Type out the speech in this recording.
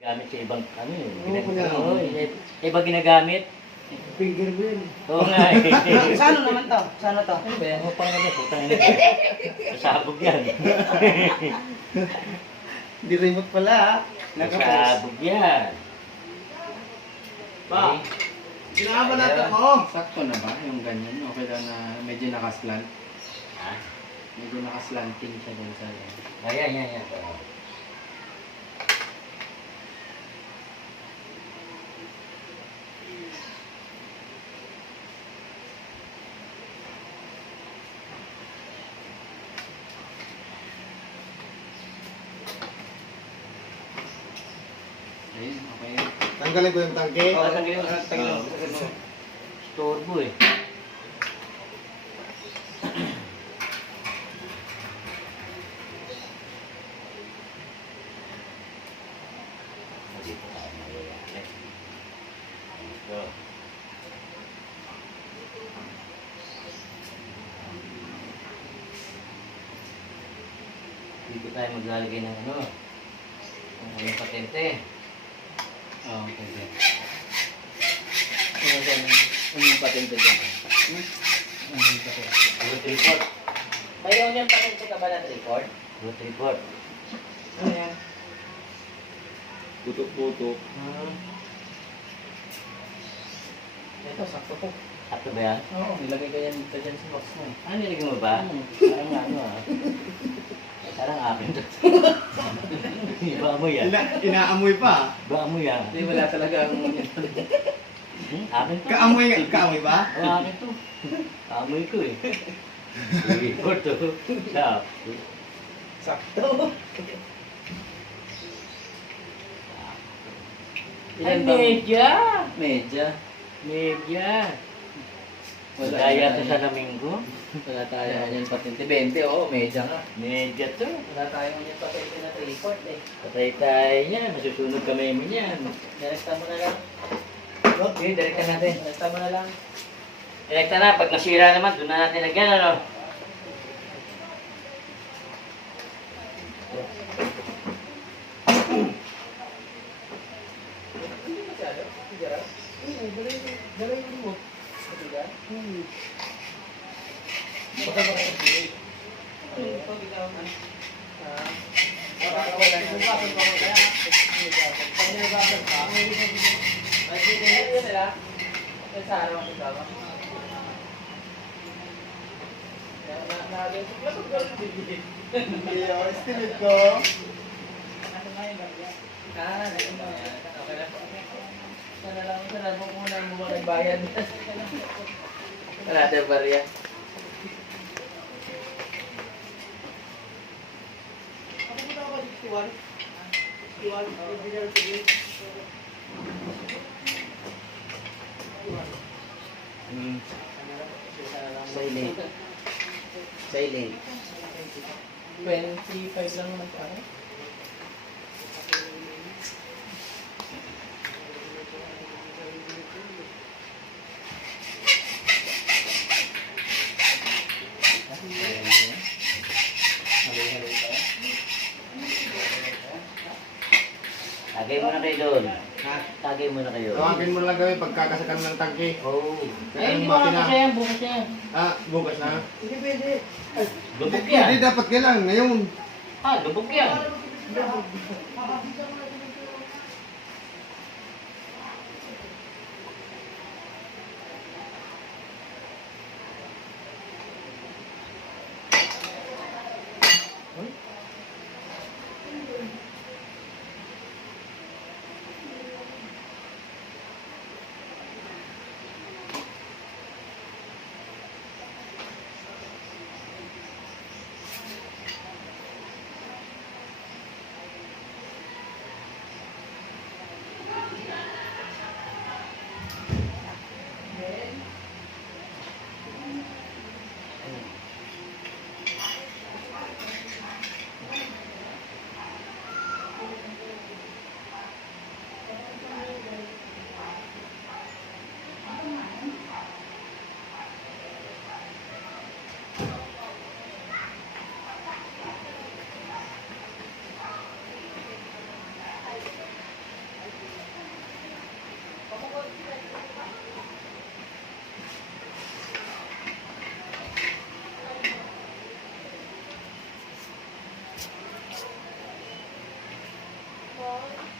Gamit sa ibang ano iba ginagamit. Finger mo yan. Oo nga eh. Sa ano naman to? Sa ano to? Ano ba yan? Ano pang naman? Putang ina. Nasabog yan. Di remote pala ha. Nasabog yan. Pa, sinama natin mo. Sakto na ba yung ganyan? Okay lang na medyo nakaslant? Ha? Medyo nakaslanting siya dun sa... Yan. Ayun, okay. Tanggalin ko yung tangke. Oo, tanggalin mo. Storbo eh. Dito tayo mayayari. Dito. Dito tayo maglalagay ng ano. Ang aming patente. Oo, okay. Ano yung patente dyan? Ano yung patente? Root report. Mayroon yung patente ka ba na report? Root report. Ano yan? Putok-putok. Ito, sakto to. Sakto ba yan? Oo, nilagay ko yan dito dyan sa box mo. Ah, nilagay mo ba? Hmm. Parang ano ah. Parang akin to. Iba mo yan. Inaamoy pa. Iba mo yan. Hindi, wala talaga ang... Akin to. Kaamoy ba? Oh, akin to. Amoy ko eh. Report to. Stop. Sakto. Ay, medya. Medya. Medya. Wala Gaya yan. to sa Domingo. Wala tayo yan patente. 20, oo, medya nga. Medya to. Wala tayo yan patente na report eh. Patay tayo niyan. Masusunod kami mo niyan. Direkta mo na lang. Okay, direkta natin. Direkta mo na lang. Direkta na. Pag nasira naman, doon na natin lagyan, ano? Hindi masyado. Hindi raw. Dalay yung remote. Matiga. Baka baka. Ito, bitaw na. Baka wala na. Ay, hindi na nila. Ay, sa araw ang kasama. Hindi ako estimate ko. Okay na. Sana lang muna yung mga nagbayad. Wala na barya. Silent. Silent. 25 lang naman tayo. Tagay mo na kayo doon. Ha? Tagay mo na kayo. Tawagin mo lang gawin pagkakasakan ng tangke. Oh. Kaya Ay, hindi ang ba makina. kasi yan? Bukas yan. Ah, bukas na. Hindi pwede. Lubog Hindi yan. dapat kailan ngayon. Ah, lubog yan.